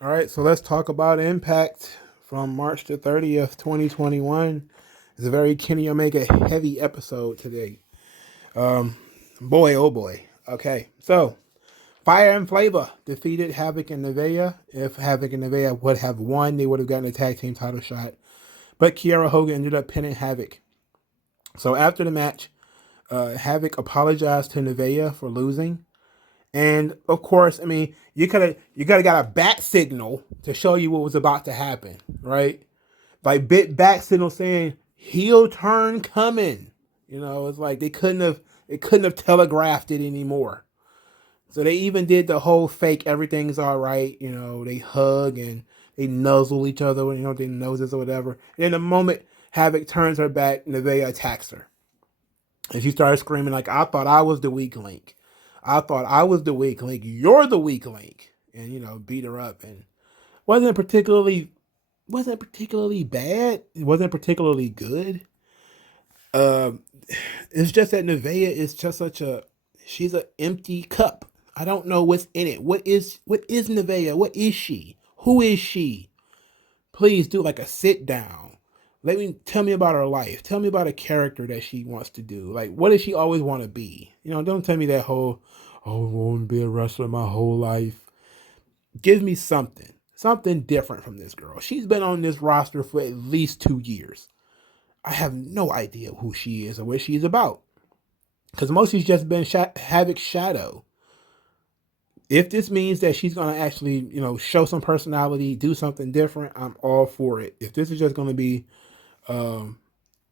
All right, so let's talk about Impact from March the 30th, 2021. It's a very Kenny Omega heavy episode today. Um, boy, oh boy. Okay, so Fire and Flavor defeated Havoc and Nevaeh. If Havoc and Nevaeh would have won, they would have gotten a tag team title shot. But Kiara Hogan ended up pinning Havoc. So after the match, Havoc apologized to Nevaeh for losing. And of course, I mean, you could have got a bat signal to show you what was about to happen, right? Like bit back signal saying heel turn coming. It's like they couldn't have telegraphed it anymore. So they even did the whole fake everything's all right. They hug and they nuzzle each other, their noses or whatever. And in the moment Havoc turns her back, Nevaeh attacks her. And she started screaming like, I thought I was the weak link. I thought I was the weak link. You're the weak link. And, beat her up. And wasn't particularly wasn't particularly bad. It wasn't particularly good. Um, it's just that Nevaeh is just she's an empty cup. I don't know what's in it. What is Nevaeh? What is she? Who is she? Please do like a sit down. Tell me about her life. Tell me about a character that she wants to do. Like, what does she always want to be? Don't tell me that whole, oh, I want to be a wrestler my whole life. Give me something different from this girl. She's been on this roster for at least 2 years. I have no idea who she is or what she's about. Because most she's just been Havoc's shadow. If this means that she's going to actually, show some personality, do something different, I'm all for it. If this is just going to be um,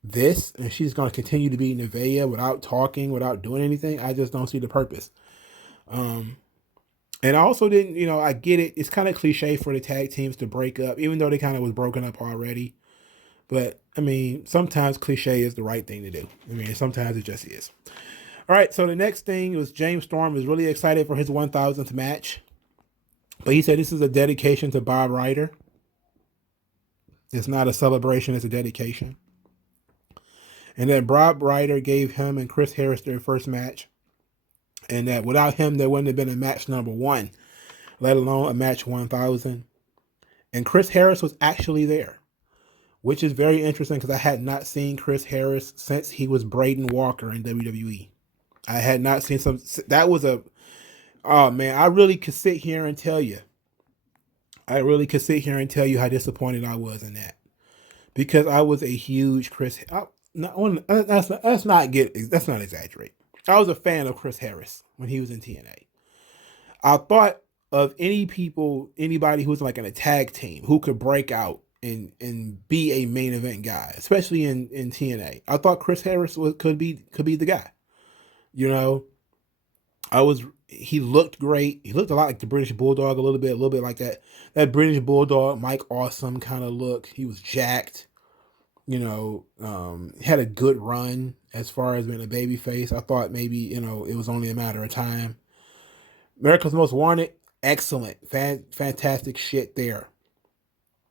this and she's going to continue to be Nevaeh without talking, without doing anything, I just don't see the purpose. Um, and I also didn't, I get it. It's kind of cliche for the tag teams to break up, even though they kind of was broken up already. But I mean, sometimes cliche is the right thing to do. I mean, sometimes it just is. All right, so the next thing was James Storm was really excited for his 1000th match. But he said this is a dedication to Bob Ryder. It's not a celebration, it's a dedication. And then Bob Ryder gave him and Chris Harris their first match. And that without him, there wouldn't have been a match number one, let alone a match 1000. And Chris Harris was actually there, which is very interesting because I had not seen Chris Harris since he was Braden Walker in WWE. I had not seen that was oh man, I really could sit here and tell you. I really could sit here and tell you how disappointed I was in that. Because I was a huge Chris. Let's not exaggerate. I was a fan of Chris Harris when he was in TNA. I thought of anybody who's like in a tag team who could break out and be a main event guy, especially in TNA. I thought Chris Harris could be the guy. You know, he looked great. He looked a lot like the British Bulldog, a little bit like that British Bulldog Mike Awesome kind of look. He was jacked. Had a good run as far as being a baby face. I thought maybe, it was only a matter of time. America's Most Wanted, excellent. Fantastic shit there.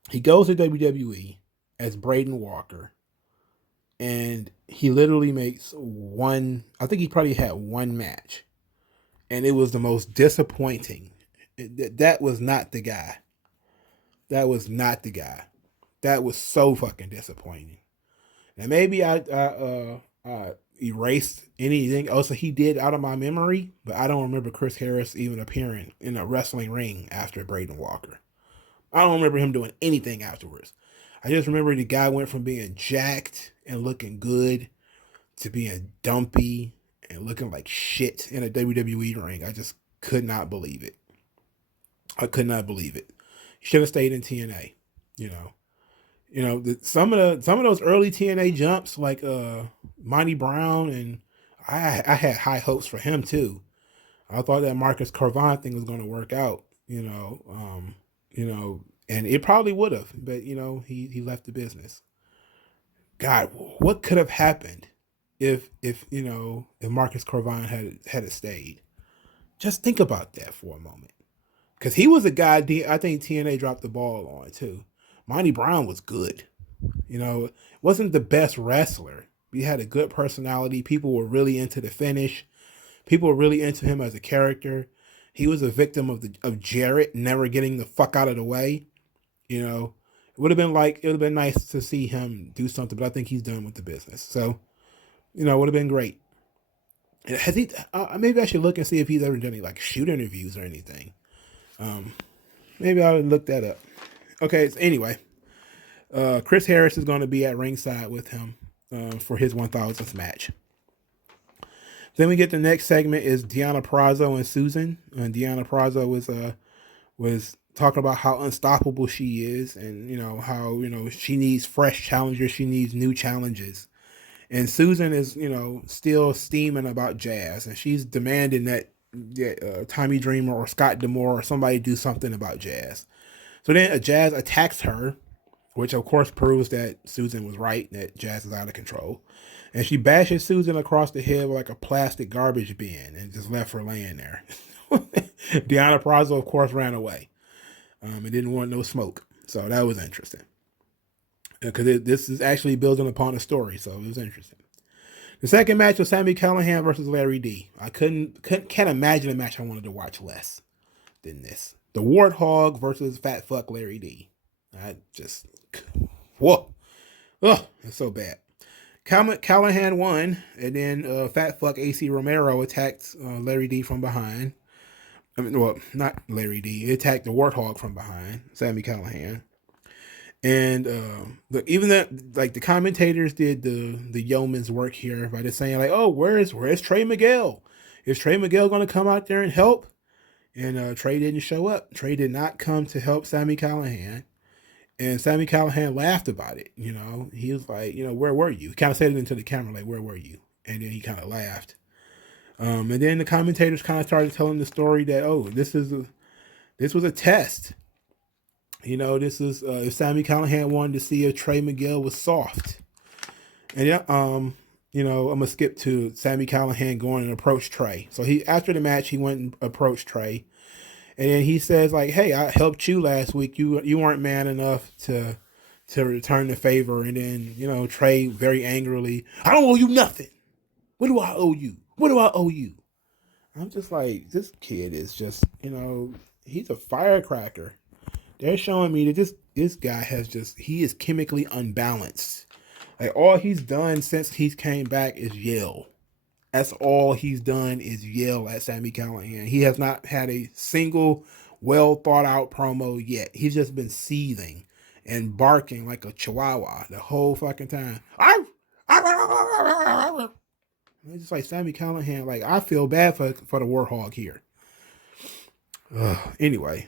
He goes to WWE as Braden Walker, and he literally makes I think he probably had one match, and it was the most disappointing. That was not the guy. That was not the guy. That was so fucking disappointing. Now maybe I erased anything else that he did out of my memory, but I don't remember Chris Harris even appearing in a wrestling ring after Braden Walker. I don't remember him doing anything afterwards. I just remember the guy went from being jacked and looking good to being dumpy and looking like shit in a WWE ring. I just could not believe it. I could not believe it. He should have stayed in TNA. You know, some of those early TNA jumps, like Monty Brown, and I had high hopes for him too. I thought that Marcus Carvon thing was going to work out. And it probably would have, but he left the business. God, what could have happened if Marcus Carvon had stayed? Just think about that for a moment, because he was a guy I think TNA dropped the ball on too. Monty Brown was good. Wasn't the best wrestler. He had a good personality. People were really into the finish. People were really into him as a character. he was a victim of Jarrett never getting the fuck out of the way. You know, it would have been nice to see him do something, but I think he's done with the business. So, it would have been great. Has he? Maybe I should look and see if he's ever done any like shoot interviews or anything. Maybe I'll look that up. Okay. So anyway, Chris Harris is going to be at ringside with him for his 1000th match. Then we get the next segment is Deonna Purrazzo and Susan. And Deonna Purrazzo was talking about how unstoppable she is, and how she needs fresh challengers, she needs new challenges. And Susan is still steaming about Jazz, and she's demanding that Tommy Dreamer or Scott D'Amore or somebody do something about Jazz. So then Jazz attacks her, which of course proves that Susan was right, that Jazz is out of control. And she bashes Susan across the head with like a plastic garbage bin and just left her laying there. Deonna Purrazzo, of course, ran away. And didn't want no smoke. So that was interesting. Because this is actually building upon a story, so it was interesting. The second match was Sami Callihan versus Larry D. I can't imagine a match I wanted to watch less than this. The Warthog versus Fat Fuck Larry D. I just, whoa. Ugh, it's so bad. Callihan won, and then Fat Fuck AC Romero attacked Larry D from behind. I mean, well, not Larry D. He attacked the Warthog from behind, Sami Callihan. And even that, like the commentators did the yeoman's work here by just saying like, oh, where's Trey Miguel? Is Trey Miguel going to come out there and help? And Trey didn't show up. Trey did not come to help Sami Callihan. And Sami Callihan laughed about it. He was like, where were you? He kind of said it into the camera, like, where were you? And then he kind of laughed. And then the commentators kind of started telling the story that, oh, this was a test. This is if Sami Callihan wanted to see if Trey Miguel was soft. And I'm gonna skip to Sami Callihan going and approach Trey. So after the match, he went and approached Trey. And then he says, like, hey, I helped you last week. You weren't man enough to return the favor. And then, Trey very angrily, I don't owe you nothing. What do I owe you? What do I owe you? I'm just like, this kid is just, he's a firecracker. They're showing me that this guy he is chemically unbalanced. Like, all he's done since he's came back is yell. That's all he's done is yell at Sami Callihan. He has not had a single well thought out promo yet. He's just been seething and barking like a chihuahua the whole fucking time. It's just like Sami Callihan. Like, I feel bad for the Warthog here. Anyway,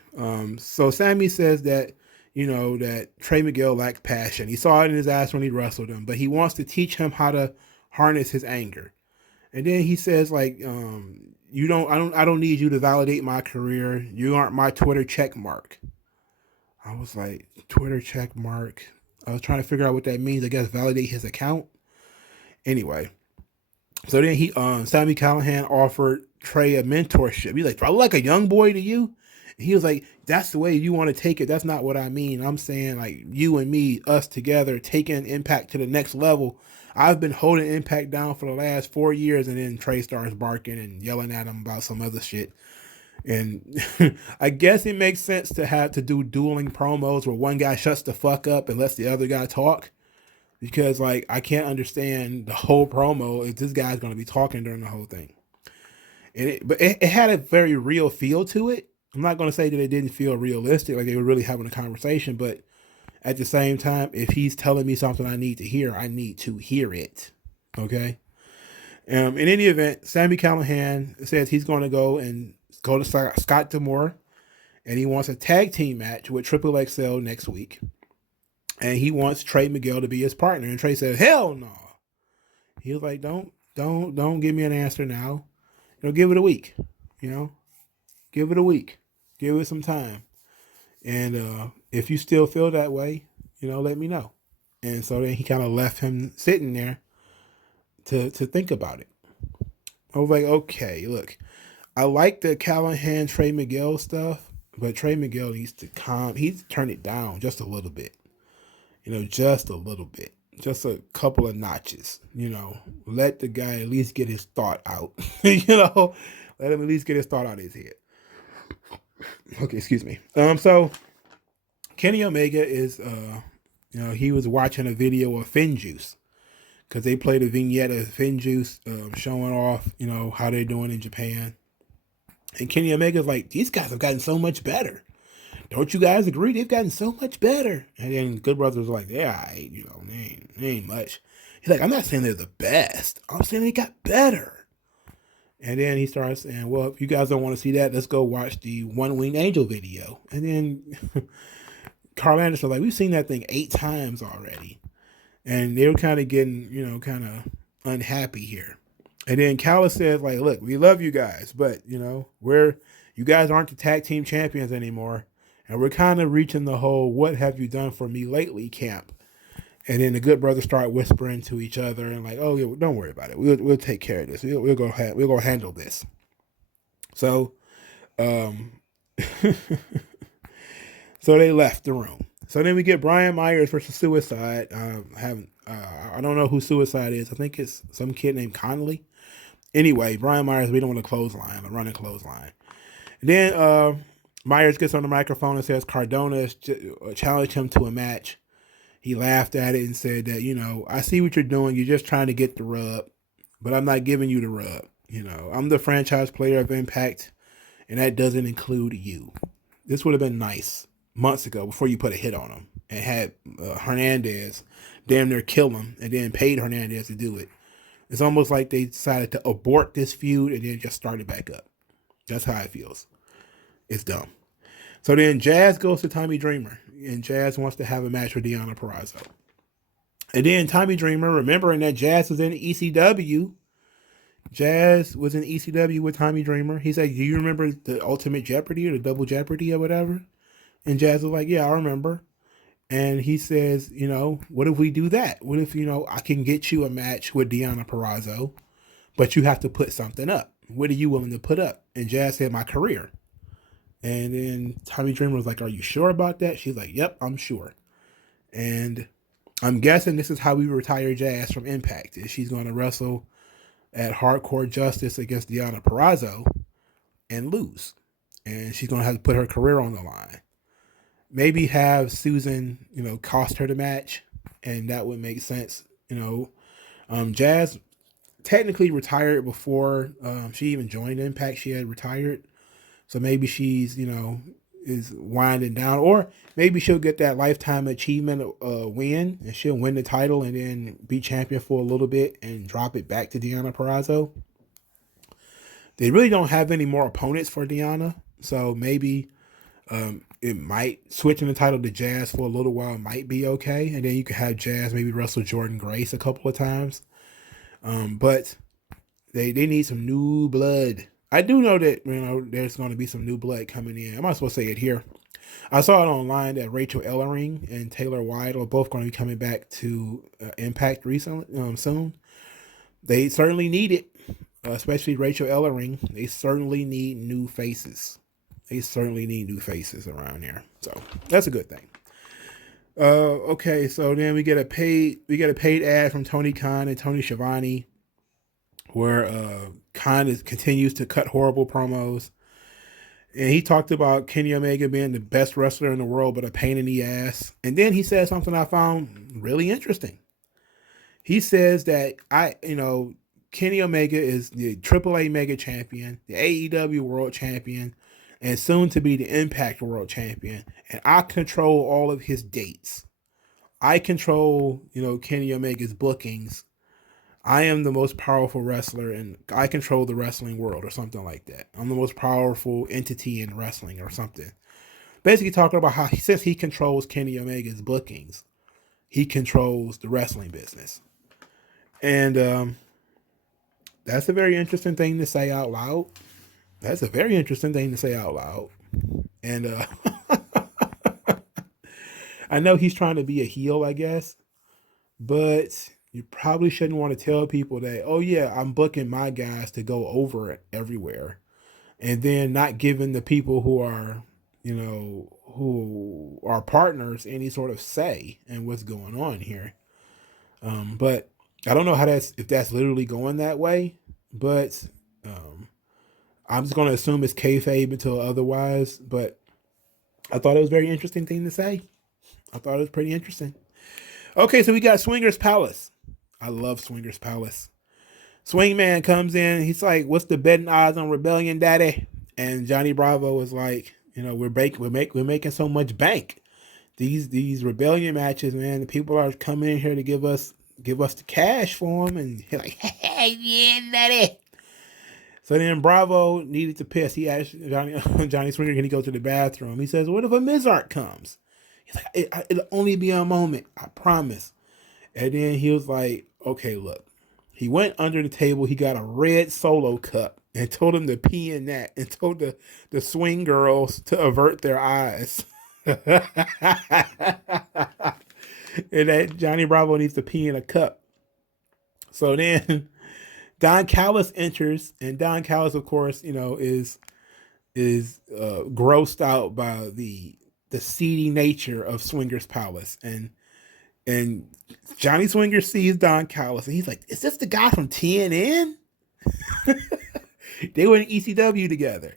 so Sami says that, that Trey Miguel lacked passion. He saw it in his ass when he wrestled him, but he wants to teach him how to harness his anger. And then he says, like, I don't need you to validate my career. You aren't my Twitter check mark. I was like, Twitter check mark. I was trying to figure out what that means. I guess validate his account. Anyway, so then Sami Callihan offered Trey a mentorship. He's like, do I look like a young boy to you? And he was like, that's the way you want to take it. That's not what I mean. I'm saying, like, you and me, us together, taking Impact to the next level. I've been holding Impact down for the last 4 years, and then Trey starts barking and yelling at him about some other shit. And I guess it makes sense to have to do dueling promos where one guy shuts the fuck up and lets the other guy talk. Because, like, I can't understand the whole promo if this guy's going to be talking during the whole thing. But it had a very real feel to it. I'm not going to say that it didn't feel realistic, like they were really having a conversation, but at the same time, if he's telling me something I need to hear, I need to hear it. Okay? In any event, Sami Callihan says he's going to go to Scott D'Amore, and he wants a tag team match with Triple XL next week. And he wants Trey Miguel to be his partner. And Trey says, hell no. He was like, don't give me an answer now. Give it a week. Give it a week. Give it some time. And if you still feel that way, let me know. And so then he kind of left him sitting there to think about it. I was like, okay, look, I like the Callihan Trey Miguel stuff, but Trey Miguel needs to turn it down just a little bit. Just a little bit. Just a couple of notches. Let the guy at least get his thought out. Let him at least get his thought out of his head. Okay, excuse me. So Kenny Omega is, he was watching a video of FinJuice because they played a vignette of FinJuice showing off, how they're doing in Japan. And Kenny Omega's like, these guys have gotten so much better. Don't you guys agree? They've gotten so much better. And then Good Brothers was like, yeah, they ain't much. He's like, I'm not saying they're the best. I'm saying they got better. And then he starts saying, well, if you guys don't want to see that, let's go watch the One Winged Angel video. And then Carl Anderson was like, we've seen that thing 8 times already. And they were kind of getting, kind of unhappy here. And then Callis said, like, look, we love you guys, but, you guys aren't the tag team champions anymore. And we're kind of reaching the whole what have you done for me lately camp. And then the Good Brothers start whispering to each other and like, oh, yeah, don't worry about it. We'll take care of this. We'll go handle this. So, so they left the room. So then we get Brian Myers versus Suicide. I don't know who Suicide is. I think it's some kid named Connolly. Anyway, Brian Myers beat him on a running clothesline. And then Myers gets on the microphone and says Cardona challenged him to a match. He laughed at it and said that, I see what you're doing. You're just trying to get the rub, but I'm not giving you the rub. I'm the franchise player of Impact, and that doesn't include you. This would have been nice months ago before you put a hit on him and had Hernandez damn near kill him and then paid Hernandez to do it. It's almost like they decided to abort this feud and then just start it back up. That's how it feels. It's dumb. So then Jazz goes to Tommy Dreamer, and Jazz wants to have a match with Deonna Purrazzo. And then Tommy Dreamer, remembering that Jazz was in ECW, with Tommy Dreamer. He said, do you remember the Ultimate Jeopardy or the Double Jeopardy or whatever? And Jazz was like, yeah, I remember. And he says, what if we do that? What if, I can get you a match with Deonna Purrazzo, but you have to put something up. What are you willing to put up? And Jazz said, my career. And then Tommy Dreamer was like, are you sure about that? She's like, yep, I'm sure. And I'm guessing this is how we retire Jazz from Impact. Is she's going to wrestle at Hardcore Justice against Deonna Purrazzo and lose. And she's going to have to put her career on the line. Maybe have Susan, cost her the match. And that would make sense. Jazz technically retired before she even joined Impact. She had retired. So maybe she's, is winding down. Or maybe she'll get that lifetime achievement win. And she'll win the title and then be champion for a little bit and drop it back to Deonna Purrazzo. They really don't have any more opponents for Deonna. So maybe it might, switching the title to Jazz for a little while might be okay. And then you could have Jazz maybe wrestle Jordan Grace a couple of times. But they need some new blood. I do know that, there's going to be some new blood coming in. I'm not supposed to say it here. I saw it online that Rachel Ellering and Taylor Wilde are both going to be coming back to Impact soon. They certainly need it, especially Rachel Ellering. They certainly need new faces. Around here. So that's a good thing. Okay, so then we get a paid ad from Tony Khan and Tony Schiavone, where Khan continues to cut horrible promos. And he talked about Kenny Omega being the best wrestler in the world, but a pain in the ass. And then he said something I found really interesting. He says that Kenny Omega is the AAA Mega Champion, the AEW World Champion, and soon to be the Impact World Champion. And I control all of his dates. I control, Kenny Omega's bookings. I am the most powerful wrestler and I control the wrestling world or something like that. I'm the most powerful entity in wrestling or something. Basically talking about how since he controls Kenny Omega's bookings, he controls the wrestling business. And that's a very interesting thing to say out loud. And I know he's trying to be a heel, I guess. But you probably shouldn't want to tell people that, oh yeah, I'm booking my guys to go over it everywhere. And then not giving the people who are, who are partners any sort of say in what's going on here. But I don't know if that's literally going that way, but I'm just going to assume it's kayfabe until otherwise, but I thought it was a very interesting thing to say. I thought it was pretty interesting. Okay, so we got Swingers Palace. I love Swingers Palace. Swingman comes in. He's like, "What's the betting odds on Rebellion, Daddy?" And Johnny Bravo was like, we're making so much bank. These Rebellion matches, man. The people are coming in here to give us the cash for them." And he's like, "Hey, yeah, Daddy." So then Bravo needed to piss. He asked Johnny Swinger, can he go to the bathroom? He says, "What if a Mizart comes?" He's like, "It'll only be a moment, I promise." And then he was like, "Okay, look." He went under the table. He got a red Solo cup and told him to pee in that, and told the swing girls to avert their eyes. And that Johnny Bravo needs to pee in a cup. So then Don Callis enters, and Don Callis, of course, is grossed out by the seedy nature of Swingers Palace, and Johnny Swinger sees Don Callis, and he's like, "Is this the guy from TNN?" They were in ECW together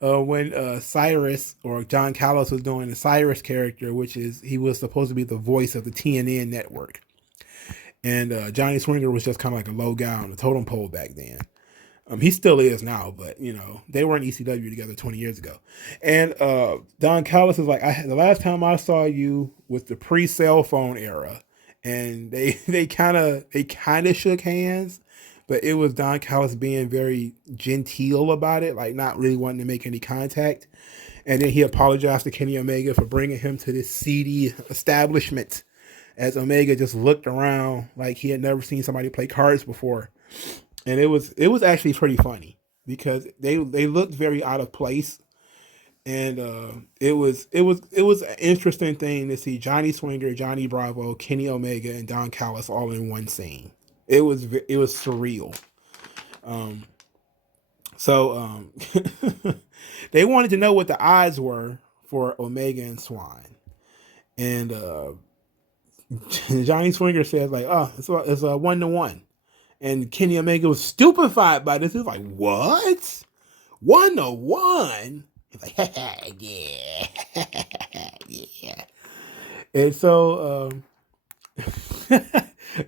when Cyrus, or John Callis, was doing the Cyrus character, which is he was supposed to be the voice of the TNN network. And Johnny Swinger was just kind of like a low guy on the totem pole back then. He still is now, but they were in ECW together 20 years ago. And Don Callis is like, the last time I saw you was the pre-cell phone era, and they kind of shook hands, but it was Don Callis being very genteel about it, like not really wanting to make any contact. And then he apologized to Kenny Omega for bringing him to this seedy establishment, as Omega just looked around like he had never seen somebody play cards before. And it was actually pretty funny because they looked very out of place, and it was an interesting thing to see Johnny Swinger, Johnny Bravo, Kenny Omega, and Don Callis all in one scene. It was surreal. So they wanted to know what the odds were for Omega and Swan, and Johnny Swinger says like, "Oh, it's a 1-1." And Kenny Omega was stupefied by this. He was like, "What? 1-1?" He's like, "Yeah, yeah." And so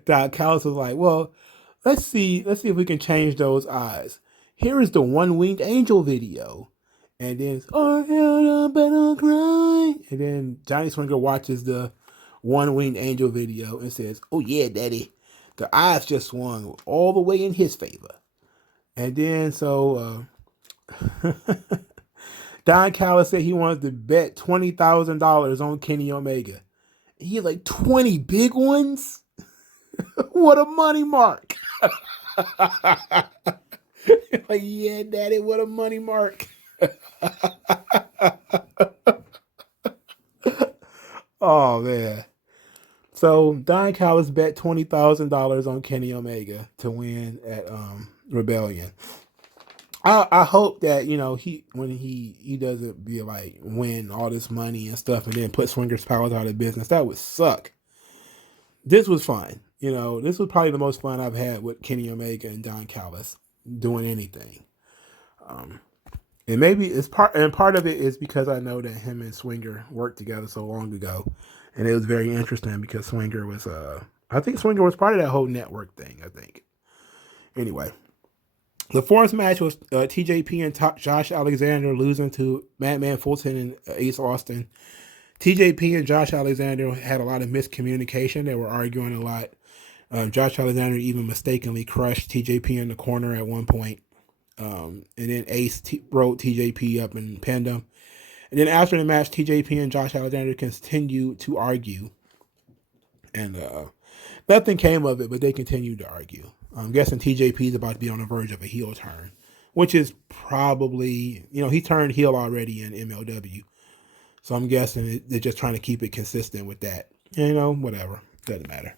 Don Callis was like, "Well, let's see if we can change those odds. Here is the One-Winged Angel video." And then, "Oh, hell, I better cry." And then Johnny Swinger watches the One-Winged Angel video and says, "Oh yeah, Daddy, the odds just swung all the way in his favor." And then so Don Callis said he wanted to bet $20,000 on Kenny Omega. And he's like, 20 big ones? What a money mark. Like, "Yeah, Daddy, what a money mark." Oh man. So Don Callis bet $20,000 on Kenny Omega to win at Rebellion. I hope that when he doesn't be like win all this money and stuff and then put Swingers Palace out of business. That would suck. This was fun. This was probably the most fun I've had with Kenny Omega and Don Callis doing anything. And maybe part of it is because I know that him and Swinger worked together so long ago, and it was very interesting because Swinger was I think Swinger was part of that whole network thing. I think. Anyway, the fourth match was TJP and Josh Alexander losing to Madman Fulton and Ace Austin. TJP and Josh Alexander had a lot of miscommunication. They were arguing a lot. Josh Alexander even mistakenly crushed TJP in the corner at one point. And then Ace rode TJP up and pinned him. And then after the match, TJP and Josh Alexander continued to argue. And nothing came of it, but they continued to argue. I'm guessing TJP is about to be on the verge of a heel turn, which is probably, he turned heel already in MLW. So I'm guessing they're just trying to keep it consistent with that. Whatever. Doesn't matter.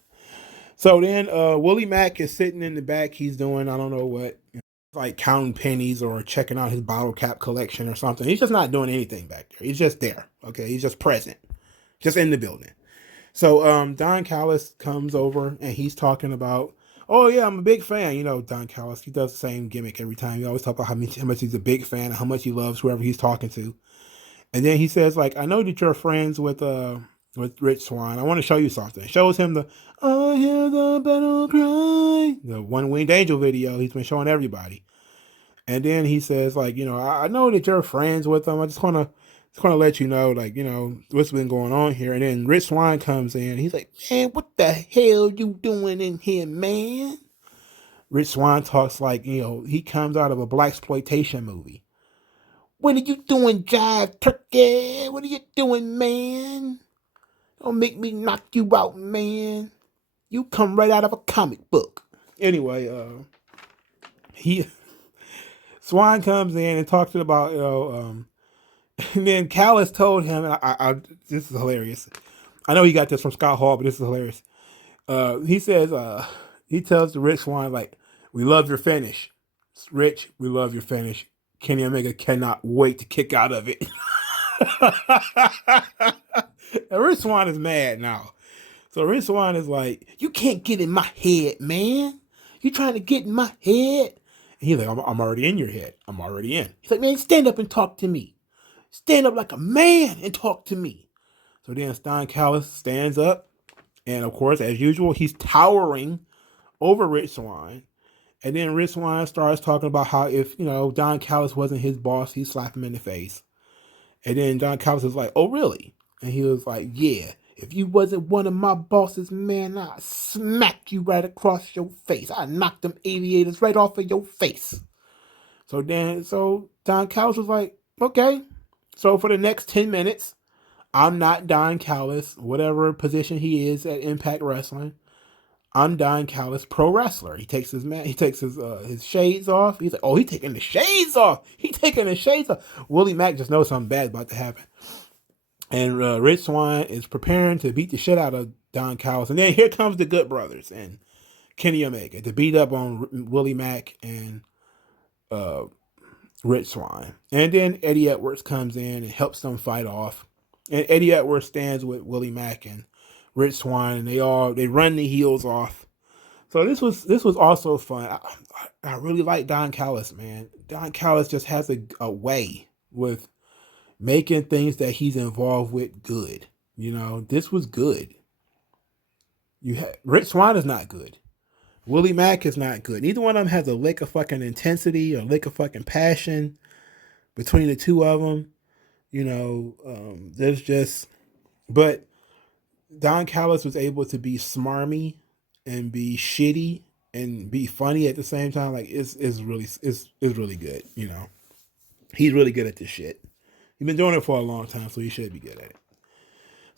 So then Willie Mack is sitting in the back. He's doing, I don't know what, like counting pennies or checking out his bottle cap collection or something. He's just not doing anything back there. He's just there. Okay. He's just present. Just in the building. So Don Callis comes over and he's talking about Oh yeah, I'm a big fan. You know, Don Callis, he does the same gimmick every time. He always talk about how much he's a big fan and how much he loves whoever he's talking to. And then he says, like, I know that you're friends with Rich Swann. I want to show you something. Shows him the I hear the battle cry, the One Winged Angel video he's been showing everybody. And then he says, like, I know that you're friends with them. I just wanna let you know, like, what's been going on here. And then Rich Swann comes in. He's like, man, what the hell you doing in here, man? Rich Swann talks like, he comes out of a blaxploitation movie. What are you doing, Jive Turkey? What are you doing, man? Don't make me knock you out, man. You come right out of a comic book. Anyway, he Swan comes in and talks about, and then Callis told him, and this is hilarious. I know he got this from Scott Hall, but this is hilarious. He says, he tells the Rich Swan, like, we love your finish. Rich, we love your finish. Kenny Omega cannot wait to kick out of it. And Rich Swan is mad now. So Rich Swan is like, you can't get in my head, man. You trying to get in my head? And he's like, I'm already in your head. I'm already in. He's like, man, stand up and talk to me. Stand up like a man and talk to me. So then Don Callis stands up. And of course, as usual, he's towering over Rich Swan. And then Rich Swan starts talking about how if, Don Callis wasn't his boss, he'd slap him in the face. And then Don Callis was like, oh, really? And he was like, yeah, if you wasn't one of my bosses, man, I'd smack you right across your face. I'd knock them aviators right off of your face. So Don Callis was like, okay. So for the next 10 minutes, I'm not Don Callis, whatever position he is at Impact Wrestling. I'm Don Callis, pro wrestler. He takes his shades off. He's like, oh, he's taking the shades off. He's taking the shades off. Willie Mack just knows something bad about to happen. And Rich Swann is preparing to beat the shit out of Don Callis. And then here comes the Good Brothers and Kenny Omega to beat up on Willie Mack and Rich Swann. And then Eddie Edwards comes in and helps them fight off. And Eddie Edwards stands with Willie Mack and Rich Swann, and they run the heels off. So this was also fun. I really like Don Callis, man. Don Callis just has a way with making things that he's involved with good. This was good. Rich Swann is not good. Willie Mack is not good. Neither one of them has a lick of fucking intensity or lick of fucking passion between the two of them. But Don Callis was able to be smarmy and be shitty and be funny at the same time. Like it's really good. He's really good at this shit. He's been doing it for a long time, so he should be good at it.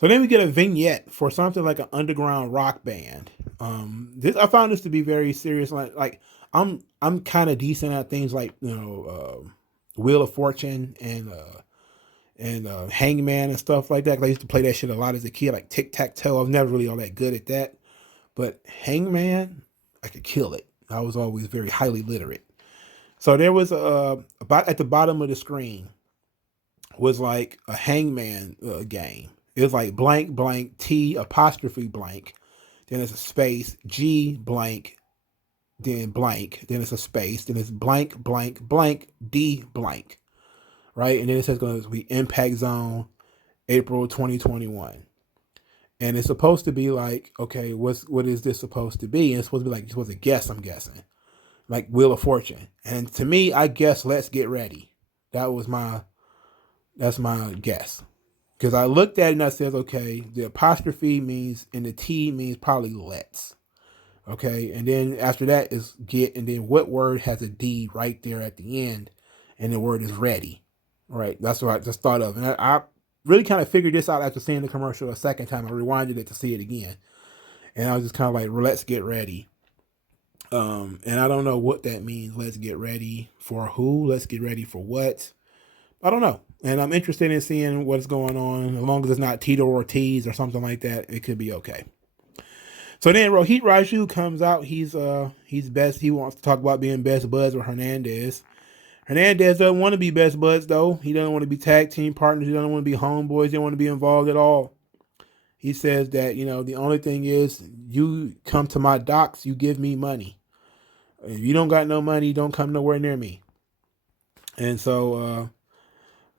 So then we get a vignette for something like an underground rock band. I found this to be very serious. Like I'm kind of decent at things like Wheel of Fortune and Hangman and stuff like that. I used to play that shit a lot as a kid, like tic-tac-toe. I was never really all that good at that. But Hangman, I could kill it. I was always very highly literate. So there was about at the bottom of the screen was like a Hangman game. It was like blank, blank, T apostrophe blank. Then it's a space, G blank, then blank. Then it's a space. Then it's blank, blank, blank, D blank. Right? And then it says going to be Impact Zone, April 2021. And it's supposed to be like, okay, what is this supposed to be? And it's supposed to be like, it's supposed to guess, I'm guessing. Like Wheel of Fortune. And to me, I guess Let's Get Ready. That's my guess. Because I looked at it and I said, okay, the apostrophe means, and the T means probably let's. Okay, and then after that is get, and then what word has a D right there at the end, and the word is ready. Right, that's what I just thought of. And I really kind of figured this out after seeing the commercial a second time. I rewinded it to see it again. And I was just kind of like, let's get ready. And I don't know what that means. Let's get ready for who? Let's get ready for what? I don't know. And I'm interested in seeing what's going on. As long as it's not Tito Ortiz or something like that, it could be okay. So then Rohit Raju comes out. He's best. He wants to talk about being best buds with Hernandez. Hernandez doesn't want to be best buds, though. He doesn't want to be tag team partners. He doesn't want to be homeboys. He doesn't want to be involved at all. He says that, the only thing is you come to my docks, you give me money. If you don't got no money, don't come nowhere near me. And so,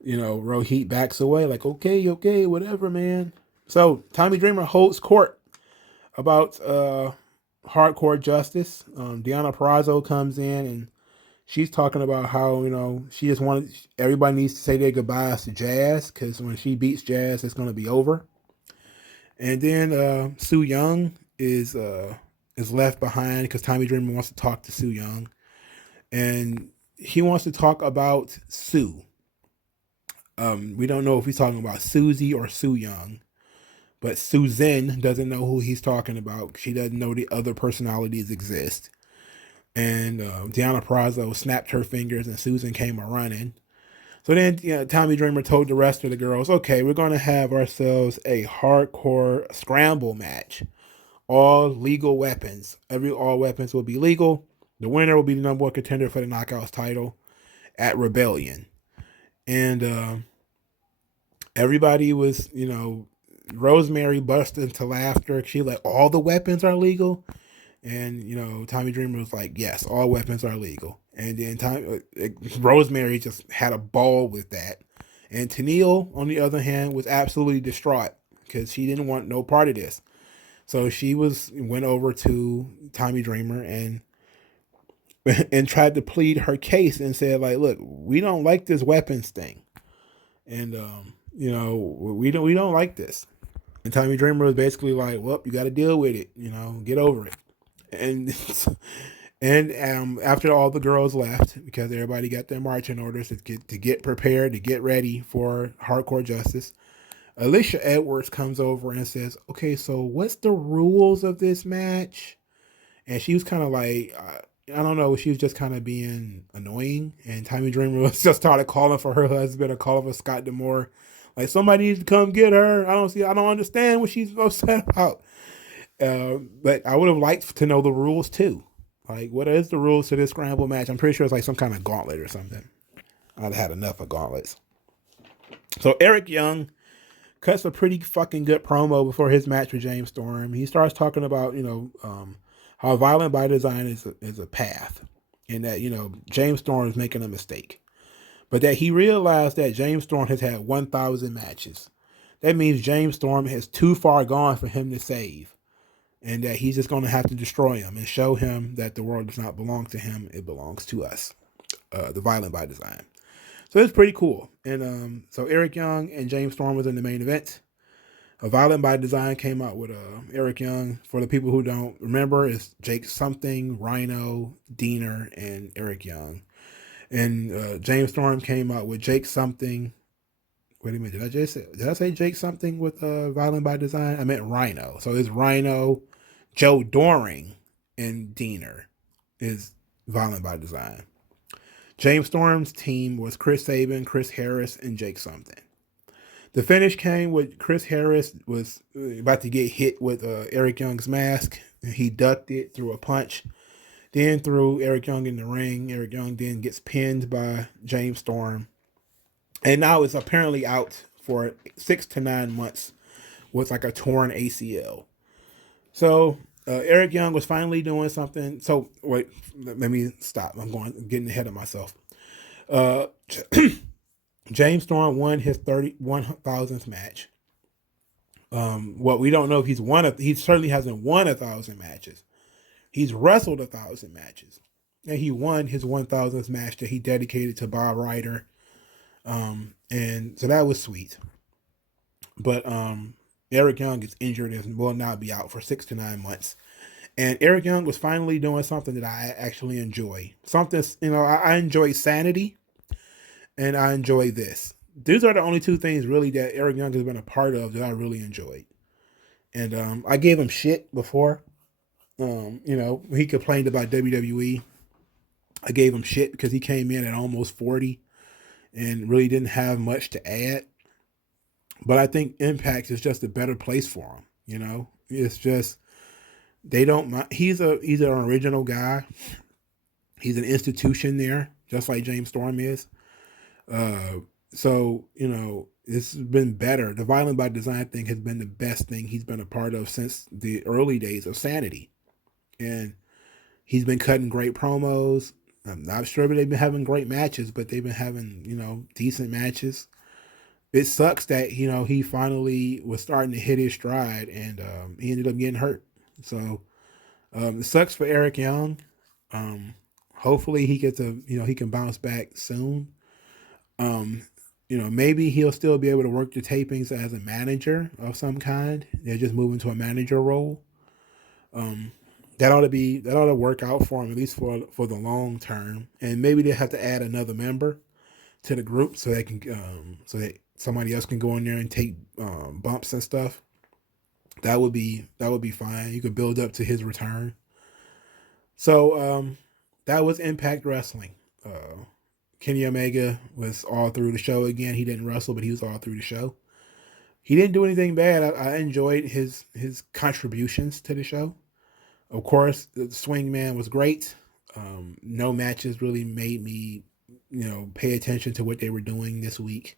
Rohit backs away like, okay, whatever, man. So Tommy Dreamer holds court about hardcore justice. Deanna Perrazzo comes in and she's talking about how, she just wanted, everybody needs to say their goodbyes to Jazz because when she beats Jazz, it's going to be over. And then Sue Young is left behind because Tommy Dreamer wants to talk to Sue Young. And he wants to talk about Sue. We don't know if he's talking about Susie or Sue Young, but Susan doesn't know who he's talking about. She doesn't know the other personalities exist. And Deanna Perrazzo snapped her fingers, and Susan came a running. So then, Tommy Dreamer told the rest of the girls, "Okay, we're going to have ourselves a hardcore scramble match. All legal weapons. All weapons will be legal. The winner will be the number one contender for the Knockouts title at Rebellion." And everybody was, Rosemary burst into laughter. She like, all the weapons are legal? And, Tommy Dreamer was like, yes, all weapons are legal. And then Rosemary just had a ball with that. And Tennille, on the other hand, was absolutely distraught because she didn't want no part of this. So she went over to Tommy Dreamer and tried to plead her case and said, like, look, we don't like this weapons thing. And, we don't like this. And Tommy Dreamer was basically like, well, you got to deal with it, get over it. And after all the girls left, because everybody got their marching orders to get prepared, to get ready for hardcore justice, Alicia Edwards comes over and says, okay, so what's the rules of this match? And she was kind of like, I don't know, she was just kind of being annoying. And Tommy Dreamer just started calling for her husband or calling for Scott D'Amore. Like, somebody needs to come get her. I don't understand what she's upset about. But I would have liked to know the rules too. Like, what is the rules to this scramble match? I'm pretty sure it's like some kind of gauntlet or something. I'd have had enough of gauntlets. So Eric Young cuts a pretty fucking good promo before his match with James Storm. He starts talking about, how violent by design is a path, and that, James Storm is making a mistake. But that he realized that James Storm has had 1,000 matches. That means James Storm has too far gone for him to save. And that he's just going to have to destroy him and show him that the world does not belong to him. It belongs to us. The Violent by Design. So it's pretty cool. And so Eric Young and James Storm was in the main event. Violent by Design came out with Eric Young. For the people who don't remember, it's Jake Something, Rhino, Diener, and Eric Young. And James Storm came out with Jake Something. Wait a minute, did I say Jake Something with Violent by Design? I meant Rhino. So it's Rhino, Joe Doring, and Diener is Violent by Design. James Storm's team was Chris Sabin, Chris Harris, and Jake Something. The finish came with Chris Harris was about to get hit with Eric Young's mask. He ducked it, threw a punch, then threw Eric Young in the ring. Eric Young then gets pinned by James Storm. And now it's apparently out for 6 to 9 months with like a torn ACL. So Eric Young was finally doing something. So wait, let me stop. I'm getting ahead of myself. James Storm won his 1,000th match. What we don't know if he certainly hasn't won 1,000 matches. He's wrestled 1,000 matches. And he won his 1,000th match that he dedicated to Bob Ryder. And so that was sweet. But Eric Young is injured and will not be out for 6 to 9 months. And Eric Young was finally doing something that I actually enjoy. Something, I enjoy Sanity and I enjoy this. These are the only two things really that Eric Young has been a part of that I really enjoyed. And I gave him shit before. He complained about WWE. I gave him shit because he came in at almost 40 and really didn't have much to add. But I think Impact is just a better place for him. It's just, they don't, he's an original guy. He's an institution there, just like James Storm is. So, this has been better. The Violent by Design thing has been the best thing he's been a part of since the early days of Sanity. And he's been cutting great promos. I'm not sure if they've been having great matches, but they've been having, decent matches. It sucks that, he finally was starting to hit his stride and he ended up getting hurt. So it sucks for Eric Young. Um, Hopefully he gets he can bounce back soon. Um, maybe he'll still be able to work the tapings as a manager of some kind. They're just moving to a manager role. Um, that ought to work out for him at least for the long term. And maybe they have to add another member to the group so they can so that somebody else can go in there and take bumps and stuff. That would be fine. You could build up to his return. So that was Impact Wrestling. Kenny Omega was all through the show again. He didn't wrestle, but he was all through the show. He didn't do anything bad. I enjoyed his contributions to the show. Of course, the Swing Man was great. No matches really made me, pay attention to what they were doing this week.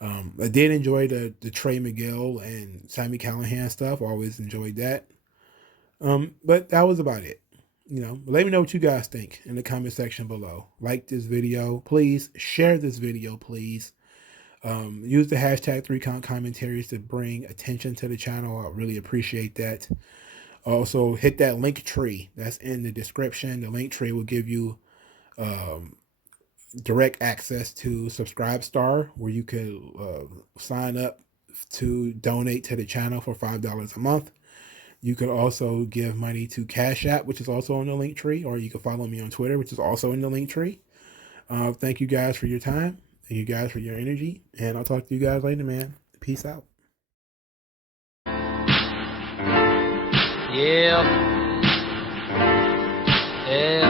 I did enjoy the Trey Miguel and Sammy Callahan stuff. Always enjoyed that. But that was about it. Let me know what you guys think in the comment section below. Like this video, please. Share this video, please. Use the hashtag 3count commentaries to bring attention to the channel. I really appreciate that. Also, hit that link tree that's in the description. The link tree will give you direct access to Subscribe where you could sign up to donate to the channel for $5 a month. You could also give money to Cash App, which is also in the link tree, or you can follow me on Twitter, which is also in the link tree. Thank you guys for your time. Thank you guys for your energy. And I'll talk to you guys later, man. Peace out. Yeah. Yeah.